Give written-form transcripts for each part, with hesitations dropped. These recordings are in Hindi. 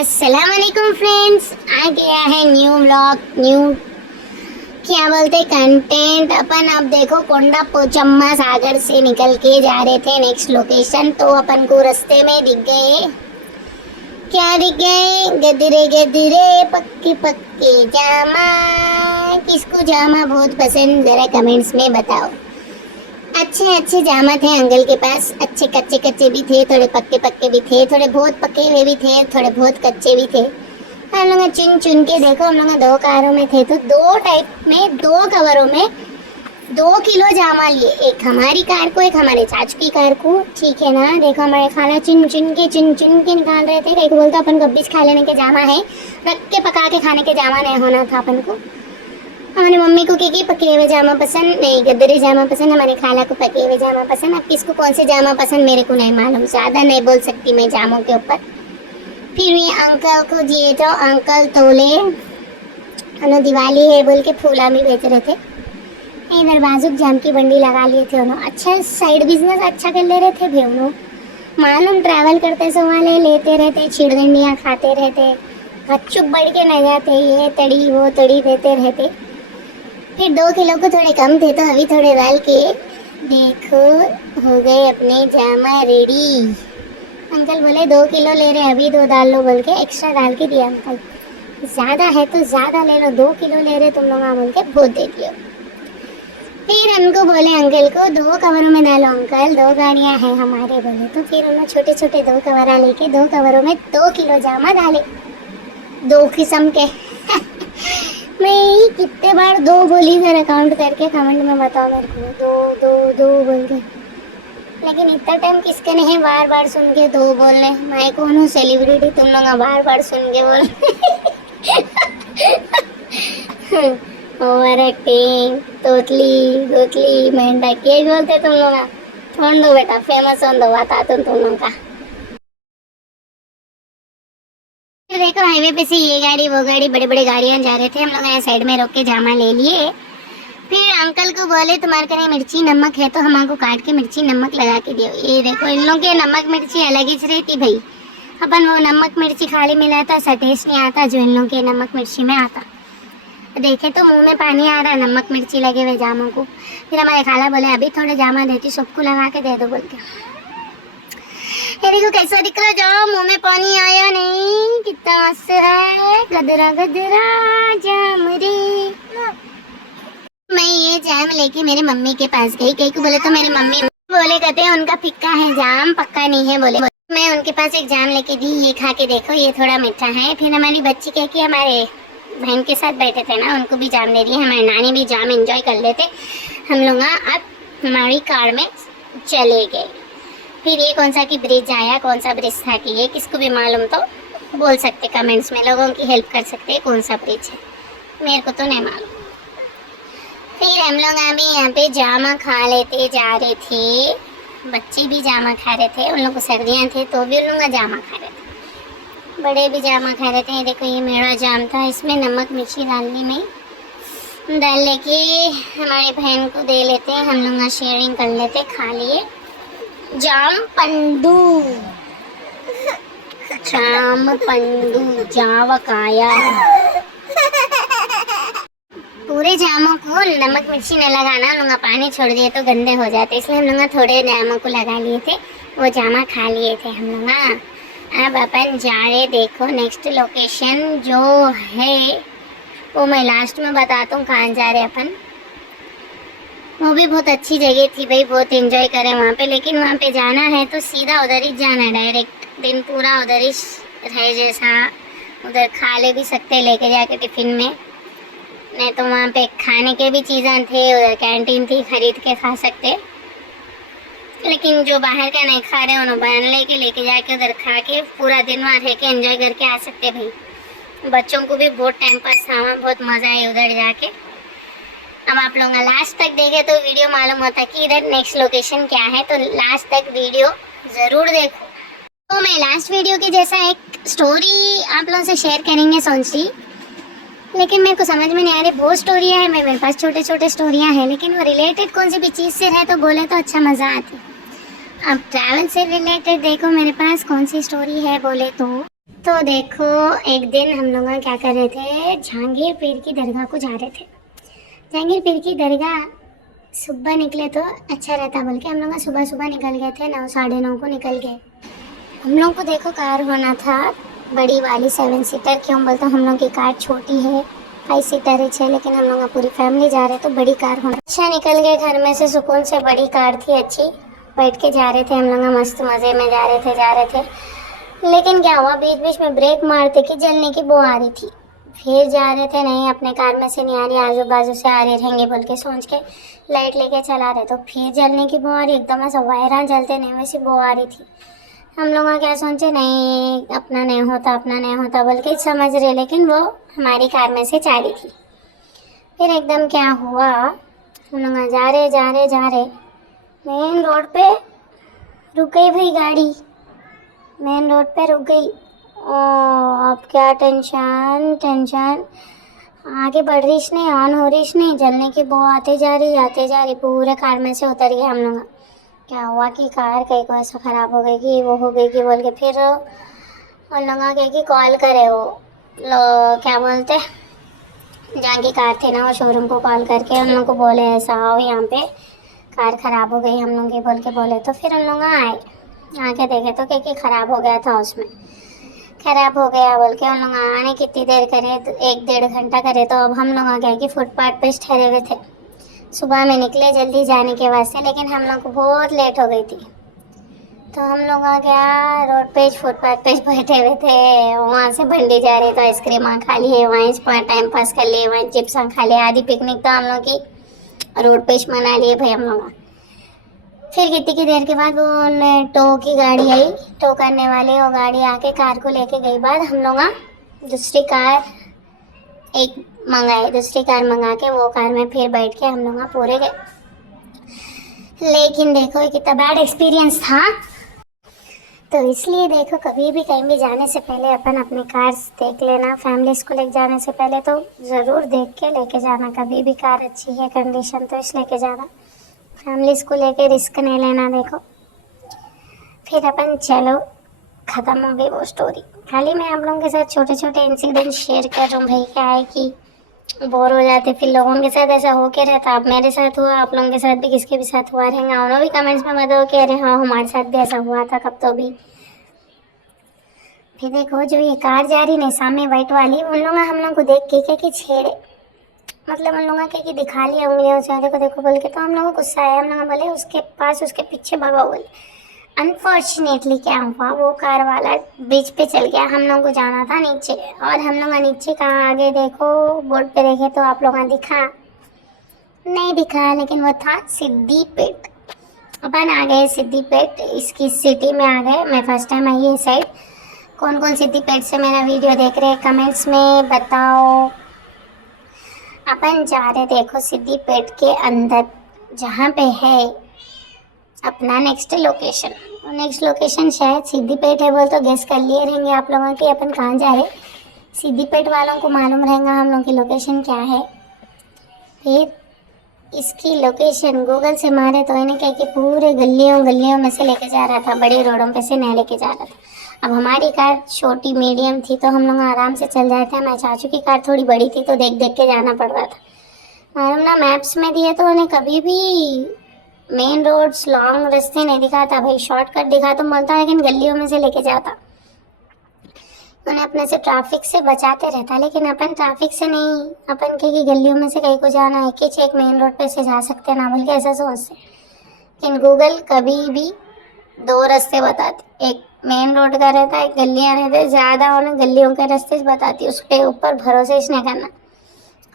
अस्सलाम वालेकुम फ्रेंड्स, आ गया है न्यू व्लॉग, न्यू क्या बोलते कंटेंट। अपन अब देखो कोंडा पोचम्मा सागर से निकल के जा रहे थे नेक्स्ट लोकेशन, तो अपन को रास्ते में दिख गए, क्या दिख गए, गदरे गदरे पक्के पक्के जामा। किसको जामा बहुत पसंद, जरा कमेंट्स में बताओ। अच्छे अच्छे जामा थे अंकल के पास, अच्छे कच्चे कच्चे भी थे, थोड़े पक्के पक्के भी थे, थोड़े बहुत पके हुए भी थे, थोड़े बहुत कच्चे भी थे। हम लोग चुन चुन के देखो, हम लोग 2 कारों में थे तो 2 टाइप में 2 कवरों में 2 किलो जामा लिए, एक हमारी कार को एक हमारे चाचू की कार को। ठीक है ना, देखो हमारे खाना चुन चुन के निकाल रहे थे। कहीं को बोलते अपन को बीच खा लेने के जामा है, रख के पका के खाने के जामा नहीं होना था अपन को। हमारी मम्मी को क्योंकि पके हुए जामा पसंद नहीं, गद्दरी जामा पसंद, हमारी खाला को पके हुए जामा पसंद। अब किसको कौन से जामा पसंद मेरे को नहीं मालूम, ज़्यादा नहीं बोल सकती मैं जामों के ऊपर। फिर ये अंकल को दिए तो अंकल तोले, उन्होंने दिवाली है बोल के फूला भी बेच रहे थे। इधर बाजुक जाम की बंडी लगा लिए थे उन्होंने, अच्छा साइड बिजनेस अच्छा कर ले रहे थे भाई उन्होंने। मालूम ट्रैवल करते समय लेते रहते, छिड़गंडियाँ खाते रहते, गच्चुक बढ़ के न जाते, ये तड़ी वो तड़ी देते रहते। फिर 2 किलो को थोड़े कम थे तो अभी थोड़े डाल के देखो हो गए अपने जामा रेडी। अंकल बोले 2 किलो ले रहे, अभी 2 डाल लो बोल के एक्स्ट्रा डाल के दिया अंकल। ज़्यादा है तो ज़्यादा ले लो, 2 किलो ले रहे तुम लोग बोल के बहुत दे दियो। फिर हमको बोले अंकल को 2 कवरों में डालो अंकल, 2 गाड़ियाँ हैं हमारे बोले। तो फिर उन्होंने छोटे छोटे 2 कवरा लेके 2 कवरों में 2 किलो जामा डाले, 2 किस्म के। मैं कितने बार 2 बोली, जरा काउंट करके कमेंट में बताओ मेरे को, 2 बोल के। लेकिन इतना टाइम किसके नहीं बार बार सुन के 2 बोलने, मैं कौन हूँ सेलिब्रिटी तुम लोग बार बार सुन के बोल। ओवर एक्टिंग, तोतली मेंढक ये बोलते तुम लोग। छोड़ दो बेटा, फेमस हो दो बता तुम लोग का। देखो हाईवे पे से ये गाड़ी वो गाड़ी बड़े बड़े गाड़ियां जा रहे थे, हम लोग यहाँ साइड में रोक के जामा ले लिए। फिर अंकल को बोले तुम्हारे घर मिर्ची नमक है तो हमको काट के मिर्ची नमक लगा के दियो। ये देखो इन लोग के नमक मिर्ची अलग ही रहती भाई, अपन वो नमक मिर्ची खाली मिलाता ऐसा टेस्ट नहीं आता जो इन लोग के नमक मिर्ची में आता। देखे तो मुंह में पानी आ रहा नमक मिर्ची लगे हुए जामों को। फिर हमारे खाला बोले अभी थोड़े जामा देती, सबको लगा के दे दो बोल के। ये देखो कैसा दिख रहा, जाओ मुंह में पानी आया नहीं, कितना मस्त है, गदरा गदरा जाम रे। मैं ये जाम लेके मेरे मम्मी के पास गई, कई को बोले तो मेरी मम्मी बोले कहते हैं उनका फिक्का है जाम, पक्का नहीं है बोले। मैं उनके पास एक जाम लेके दी, ये खा के देखो ये थोड़ा मीठा है। फिर हमारी बच्ची कह के हमारे बहन के साथ बैठे थे ना, उनको भी जाम दे दिए, हमारे नानी भी जाम एंजॉय कर लेते। हम लोग अब हमारी कार में चले गए। फिर ये कौन सा की ब्रिज आया, कौन सा ब्रिज था कि ये किसको भी मालूम तो बोल सकते कमेंट्स में, लोगों की हेल्प कर सकते हैं कौन सा ब्रिज है, मेरे को तो नहीं मालूम। फिर हम लोग अभी यहाँ पे जामा खा लेते जा रहे थे, बच्चे भी जामा खा रहे थे, उन लोग को सर्दियाँ थे तो भी उन लोग जामा खा रहे थे, बड़े भी जामा खा रहे थे। ये देखो ये मेरा जाम था, इसमें नमक मिर्ची डालने में डाल लेके हमारी बहन को दे लेते, हम लोग शेयरिंग कर लेते, खा लिए। जाम पंडू जावकाया। पूरे जामों को नमक मिर्ची न लगाना, लोग पानी छोड़ दिए तो गंदे हो जाते, इसलिए हम लोग थोड़े जामों को लगा लिए थे, वो जामा खा लिए थे हम लोग। अब अपन जा रहे, देखो नेक्स्ट लोकेशन जो है वो मैं लास्ट में बताता हूँ कहाँ जा रहे अपन। वो भी बहुत अच्छी जगह थी भाई, बहुत एंजॉय करें वहाँ पे, लेकिन वहाँ पे जाना है तो सीधा उधर ही जाना, डायरेक्ट दिन पूरा उधर ही रहे, जैसा उधर खा ले भी सकते लेके जाके टिफ़िन में, नहीं तो वहाँ पे खाने के भी चीज़ें थे, उधर कैंटीन थी, खरीद के खा सकते। लेकिन जो बाहर का नहीं खा रहे उन्होंने बना लेके जाके उधर खा के पूरा दिन वहाँ रह के एंजॉय करके आ सकते भाई। बच्चों को भी बहुत टाइम पास था वहाँ, बहुत मज़ा है उधर जाके। अब आप लोग लास्ट तक देखे तो वीडियो मालूम होता कि इधर नेक्स्ट लोकेशन क्या है, तो लास्ट तक वीडियो ज़रूर देखो। तो मैं लास्ट वीडियो की जैसा एक स्टोरी आप लोगों से शेयर करेंगे सोच रही, लेकिन मेरे को समझ में नहीं आ रही, बहुत स्टोरियाँ हैं, मेरे पास छोटे छोटे स्टोरियाँ हैं, लेकिन वो रिलेटेड कौन सी भी चीज़ से है तो बोले तो अच्छा मज़ा आती। अब ट्रैवल से रिलेटेड देखो मेरे पास कौन सी स्टोरी है बोले तो तो देखो, एक दिन हम लोग क्या कर रहे थे, जहांगीर पीर की दरगाह को जा रहे थे। जहांगीर पीर की दरगाह सुबह निकले तो अच्छा रहता, बोल के हम लोग सुबह सुबह निकल गए थे, 9 साढ़े 9 को निकल गए। हम लोग को देखो कार होना था बड़ी वाली 7 सीटर, क्यों बोलते हम लोग की कार छोटी है, 5 सीटर है, लेकिन हम लोग पूरी फैमिली जा रहे तो बड़ी कार होना अच्छा। निकल गए घर में से सुकून से, बड़ी कार थी अच्छी, बैठ के जा रहे थे हम लोग, मस्त मज़े में जा रहे थे। लेकिन क्या हुआ, बीच बीच में ब्रेक मारते कि जलने की बो आ रही थी। फिर जा रहे थे, नहीं अपने कार में से नहीं आ रही, आजू बाजू से आ रहे रहेंगे बोल के सोच के लाइट लेके चला रहे, तो फिर जलने की बो आ रही, एकदम ऐसा वायरा जलते नहीं वैसी बो आ रही थी। हम लोग क्या सोचे, नहीं अपना नहीं होता बोल के समझ रहे, लेकिन वो हमारी कार में से जा रही थी। फिर एकदम क्या हुआ, हम लोग जा रहे मेन रोड पे रुक गई भाई गाड़ी, मेन रोड पे रुक गई। ओ अब क्या टेंशन, आगे बढ़ रही नहीं, ऑन हो रही नहीं, जलने की बो आते जा रही, पूरे कार में से उतर गए हम लोग। क्या हुआ कि कार कहीं को ऐसा ख़राब हो गई कि वो हो गई कि बोल के फिर उन लोगों के कि कॉल करे, वो क्या बोलते, जहाँ की कार थी ना वो शोरूम को कॉल करके उन लोगों को बोले ऐसा आओ यहाँ पे कार ख़राब हो गई हम लोग ये बोल के बोले, तो फिर उन लोग आए, आके देखे तो क्या ख़राब हो गया था, उसमें ख़राब हो गया बोल के उन लोग आने कितनी देर करे, 1 डेढ़ घंटा करे। तो अब हम लोग क्या कि फुटपाथ पे ठहरे हुए थे, सुबह में निकले जल्दी जाने के वास्ते, लेकिन हम लोग को बहुत लेट हो गई थी। तो हम लोग क्या रोड पे फुटपाथ पे बैठे हुए थे, वहाँ से बंडी जा रही तो आइसक्रीम खा लिए, वहीं टाइम पास कर लिए, वहीं चिप्स खा लिए, आधी पिकनिक तो हम लोग की रोड पे मना लिए भाई हम लोग। फिर कितनी की देर के बाद वो टो की गाड़ी आई, टो करने वाली वो गाड़ी आके कार को लेके गई, बाद हम लोग दूसरी कार दूसरी कार मंगा के वो कार में फिर बैठ के हम लोग पूरे गए। लेकिन देखो कितना बैड एक्सपीरियंस था। तो इसलिए देखो, कभी भी कहीं भी जाने से पहले अपन अपने कार्स देख लेना, फैमिलीज को लेके जाने से पहले तो ज़रूर देख के लेके जाना, कभी भी कार अच्छी है कंडीशन तो इस लेके जाना, फैमिलीज को लेके रिस्क नहीं लेना। देखो फिर अपन चलो, ख़त्म हो गई वो स्टोरी। खाली मैं आप लोगों के साथ छोटे छोटे इंसिडेंट शेयर कर रहा हूँ भाई, क्या है कि बोर हो जाते फिर लोगों के साथ, ऐसा हो के रहता। अब मेरे साथ हुआ, आप लोगों के साथ भी किसके भी साथ हुआ रहेगा, उन्होंने भी कमेंट्स में बताओ कि अरे हाँ हमारे साथ भी ऐसा हुआ था कब तो भी। फिर देखो जो ये कार जा रही नहीं सामने वाइट वाली, उन लोग हम लोग को देख के क्या कि छेड़े, मतलब उन लोगों के कि दिखा लिया उंगलियों से, देखो देखो बोल के, तो हम लोग को गुस्सा आया, हम लोग बोले उसके पास उसके पीछे भगा बोले। अनफॉर्चुनेटली क्या हुआ, वो कार वाला बीच पे चल गया, हम लोग को जाना था नीचे, और हम लोग नीचे कहाँ, आगे देखो बोर्ड पे देखे तो आप लोगों दिखा नहीं दिखा, लेकिन वो था सिद्दीपेट। अपन आ गए सिद्दीपेट, इसकी सिटी में आ गए। मैं फर्स्ट टाइम आई है साइड। कौन कौन सिद्दीपेट से मेरा वीडियो देख रहे हैं कमेंट्स में बताओ। अपन जा रहे देखो सिद्दीपेट के अंदर, जहाँ पे है अपना नेक्स्ट लोकेशन शायद सिद्दीपेट है, बोल तो गेस कर लिए रहेंगे आप लोगों की अपन कहाँ जा रहे। सिद्दीपेट वालों को मालूम रहेगा हम लोग की लोकेशन क्या है। फिर इसकी लोकेशन गूगल से मारे तो इन्हें क्या कि पूरे गलियों में से लेके जा रहा था, बड़े रोडों पे से नहीं लेके जा रहा था। अब हमारी कार छोटी मीडियम थी तो हम लोग आराम से चल जाते हैं, मैं चाचू की कार थोड़ी बड़ी थी तो देख देख के जाना पड़ रहा था। मालूम ना मैप्स में दिए तो उन्हें कभी भी मेन रोड्स लॉन्ग रास्ते नहीं दिखाता भाई, शॉर्टकट दिखा तो बोलता, लेकिन गलियों में से लेके जाता, उन्हें अपने से ट्रैफिक से बचाते रहता। लेकिन अपन ट्रैफिक से नहीं, अपन के गलियों में से कहीं को जाना है कि एक मेन रोड पे से जा सकते ना बोल के ऐसा सोचते। लेकिन गूगल कभी भी 2 रास्ते बताती, एक मेन रोड का रहता है, एक गलियाँ रहते, ज़्यादा उन्हें गलियों के रास्ते बताती, उसके ऊपर भरोसे नहीं करना।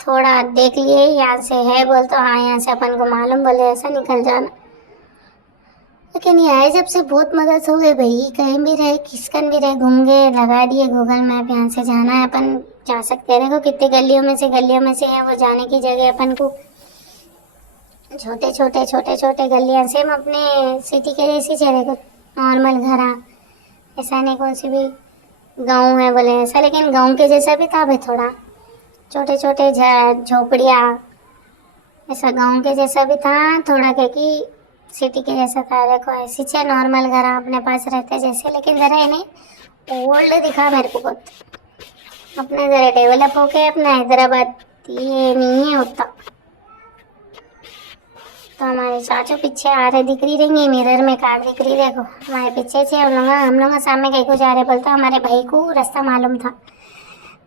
थोड़ा देख लिए यहाँ से है बोल तो हाँ यहाँ से अपन को मालूम बोले ऐसा निकल जाना। लेकिन ये आए जब से बहुत मदद हो गई भाई, कहीं भी रहे किसकन भी रहे घूम गए, लगा दिए गूगल मैप, यहाँ से जाना है अपन जा सकते हैं। देखो कितने गलियों में से है वो जाने की जगह, अपन को छोटे छोटे गलियाँ सेम अपने सिटी के जैसी है, देखो नॉर्मल घर, ऐसा नहीं कौन सी भी गांव है बोले ऐसा, लेकिन गांव के जैसा भी था भाई, थोड़ा छोटे छोटे झोपड़ियाँ, ऐसा गांव के जैसा भी था, थोड़ा क्या कि सिटी के जैसा था। देखो ऐसी छे नॉर्मल घर अपने पास रहते जैसे, लेकिन ज़रा इन्हें ओल्ड दिखा मेरे को बहुत, अपने जरा डेवलप हो गए अपना हैदराबाद, ये नहीं है उतना। तो हमारे चाचू पीछे आ रहे दिख रही रहेंगे, मिरर में कार दिख रही, देखो हमारे पीछे से हम लोग सामने कहीं को जा रहे, बोलते हमारे भाई को रास्ता मालूम था,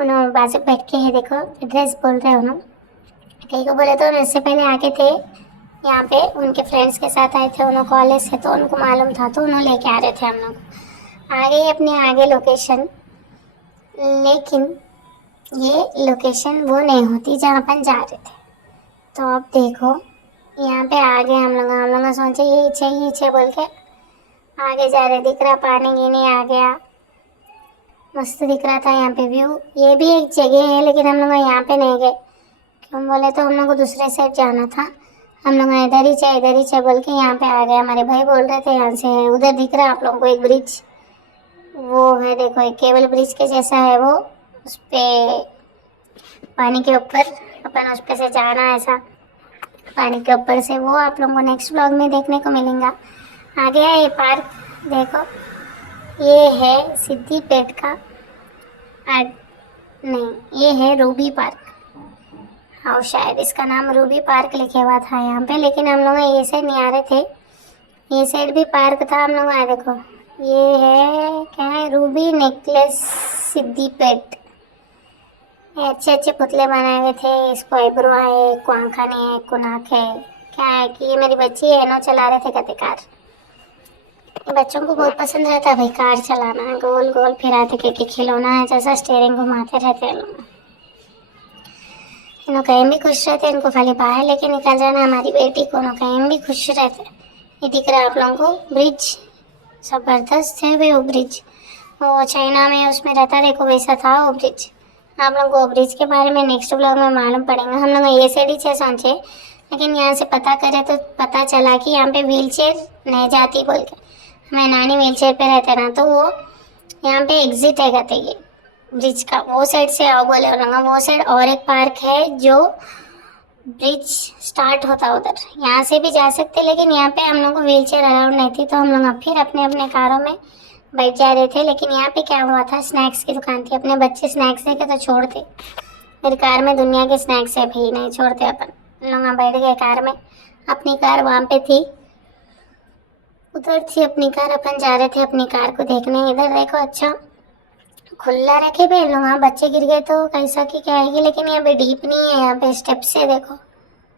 उन्होंने बाजू बैठ के है, देखो एड्रेस बोल रहे उन्होंने कहीं को बोले, तो इससे पहले आके थे यहाँ पे, उनके फ्रेंड्स के साथ आए थे, उन्होंने कॉलेज से, तो उनको मालूम था, तो उन्होंने लेके आ रहे थे हम लोग। आ गई अपने आगे लोकेशन, लेकिन ये लोकेशन वो नहीं होती जहाँ अपन जा रहे थे। तो अब देखो यहाँ पे आ गए हम लोग सोचे ये छे बोल के आगे जा रहे, दिख रहा पानी गिनी आ गया, मस्त दिख रहा था यहाँ पे व्यू। ये भी एक जगह है लेकिन हम लोग यहाँ पे नहीं गए, क्यों बोले तो हम लोग को दूसरे साइड जाना था, हम लोग इधर ही चे बोल के यहाँ पे आ गए। हमारे भाई बोल रहे थे यहाँ से है, उधर दिख रहा है आप लोगों को एक ब्रिज, वो है देखो एक केबल ब्रिज के जैसा है वो, उस पे पानी के ऊपर अपन उस पे से जाना, ऐसा पानी के ऊपर से, वो आप लोगों को नेक्स्ट ब्लॉग में देखने को मिलेगा। आ गया ये पार्क, देखो ये है सिद्दीपेट का नहीं, ये है रूबी पार्क, हाँ शायद इसका नाम रूबी पार्क लिखे हुआ था यहाँ पे, लेकिन हम लोग ये साइड नहीं आ रहे थे, ये साइड भी पार्क था, हम लोग आए, देखो ये है क्या है, रूबी नेकलेस सिद्दीपेट। अच्छे अच्छे पुतले बनाए हुए थे, इसको आईब्रो है, को आँखा नहीं है, को नाक है, क्या है कि ये मेरी बच्ची है, नो चला रहे थे कहते कार, बच्चों को बहुत पसंद रहता है भाई कार चलाना, गोल गोल फिराते क्योंकि खिलौना है जैसा स्टीयरिंग घुमाते रहते हैं लोग, इन्हों कहीं भी खुश रहते, इनको खाली बाहर लेके निकल जाना, हमारी बेटी को ना कहीं भी खुश रहते। ये दिख रहा है आप लोगों को ब्रिज, ज़बरदस्त है भाई वो ब्रिज, वो चाइना में उसमें रहता देखो वैसा था वो ब्रिज। आप लोगों को ब्रिज के बारे में नेक्स्ट ब्लॉग में मालूम पड़ेगा, हम लोग ये साइड ही से सोचे, लेकिन यहाँ से पता करें तो पता चला कि यहाँ पे व्हील चेयर नहीं जाती बोल के, हमारे नानी व्हील चेयर पे रहते ना, तो वो यहाँ पे एग्जिट है कहते ये ब्रिज का, वो साइड से आओ बोले उन्होंने, वो साइड और एक पार्क है जो ब्रिज स्टार्ट होता उधर, यहाँ से भी जा सकते, लेकिन यहाँ पे हम लोग को व्हील चेयर अलाउड नहीं थी, तो हम लोग फिर अपने अपने कारों में बैठ जा रहे थे। लेकिन यहाँ पे क्या हुआ था, स्नैक्स की दुकान थी, अपने बच्चे स्नैक्स देखे तो छोड़ते, मेरी कार में दुनिया के स्नैक्स है भाई, नहीं छोड़ते अपन, लोग वहाँ बैठ गए कार में, अपनी कार वहाँ पे थी, उधर थी अपनी कार, अपन जा रहे थे अपनी कार को देखने। इधर देखो अच्छा खुला रखे भाई लोग, वहाँ बच्चे गिर गए तो कैसा की क्या आएगी, लेकिन यहाँ पे डीप नहीं है, यहाँ पे स्टेप से देखो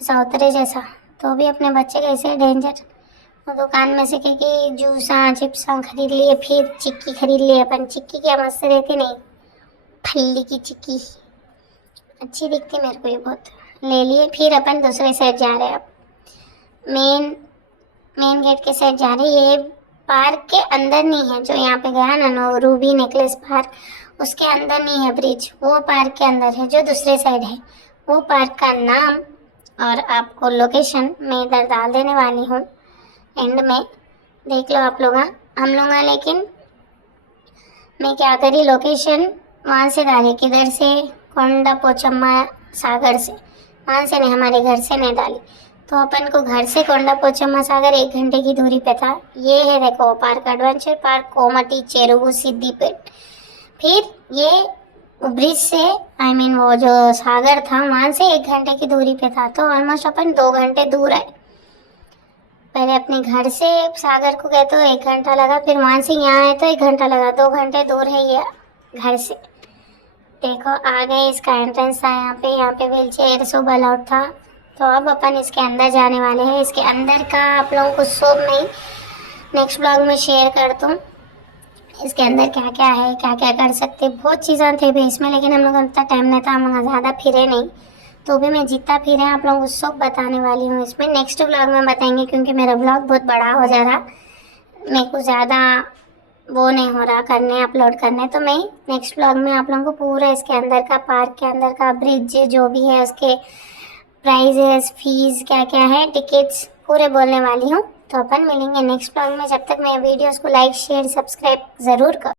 ऐसा उतरे जैसा, तो भी अपने बच्चे कैसे डेंजर। तो दुकान में से कि जूसा चिप्सा खरीद लिए, फिर चिक्की खरीद लिए अपन, चिक्की क्या मस्त रहती नहीं, फल्ली की चिक्की अच्छी दिखती मेरे को, ये बहुत ले लिए। फिर अपन दूसरे साइड जा रहे हैं, अब मेन गेट के साइड जा रहे, ये पार्क के अंदर नहीं है, जो यहाँ पे गया ना नो रूबी नेकलेस पार्क, उसके अंदर नहीं है ब्रिज, वो पार्क के अंदर है जो दूसरे साइड है, वो पार्क का नाम और आपको लोकेशन मैं इधर डाल देने वाली हूँ एंड में, देख लो आप लोग। हम लोग लेकिन मैं क्या करी, लोकेशन वहाँ से डाली, किधर से, कोंडा पोचम्मा सागर से, वहाँ से नहीं, हमारे घर से नहीं डाली, तो अपन को घर से कोंडा पोचम्मा सागर 1 घंटे की दूरी पे था। ये है देखो पार्क, एडवेंचर पार्क कोमटी चेरुवु सिद्दीपेट। फिर ये ब्रिज से वो जो सागर था वहाँ से 1 घंटे की दूरी पे था, तो ऑलमोस्ट अपन 2 घंटे दूर आए। पहले अपने घर से सागर को गए तो 1 घंटा लगा, फिर वहाँ से यहाँ आए तो 1 घंटा लगा, 2 घंटे दूर है ये घर से। देखो आ गए, इसका एंट्रेंस था यहाँ पे व्हील चेयर सब अलाउड था। तो अब अपन इसके अंदर जाने वाले हैं। इसके अंदर का आप लोगों को सब मैं नेक्स्ट ब्लॉग में शेयर कर दूँ, इसके अंदर क्या क्या है, क्या क्या कर सकते, बहुत चीज़ें थे भी इसमें, लेकिन हम लोग इतना टाइम नहीं था, हम लोग ज़्यादा फिरे नहीं, तो भी मैं जितना फिरे आप लोगों को सब बताने वाली हूँ इसमें। नेक्स्ट ब्लॉग में बताएंगे, क्योंकि मेरा ब्लॉग बहुत बड़ा हो जा रहा, मेरे को ज़्यादा वो नहीं हो रहा करने अपलोड करने, तो मैं नेक्स्ट ब्लॉग में आप लोगों को पूरा इसके अंदर का, पार्क के अंदर का, ब्रिज जो भी है, उसके प्राइजेस, फीस क्या क्या है, टिकट्स पूरे बोलने वाली हूँ। तो अपन मिलेंगे नेक्स्ट ब्लॉग में, जब तक मैं वीडियोस को लाइक शेयर सब्सक्राइब ज़रूर कर।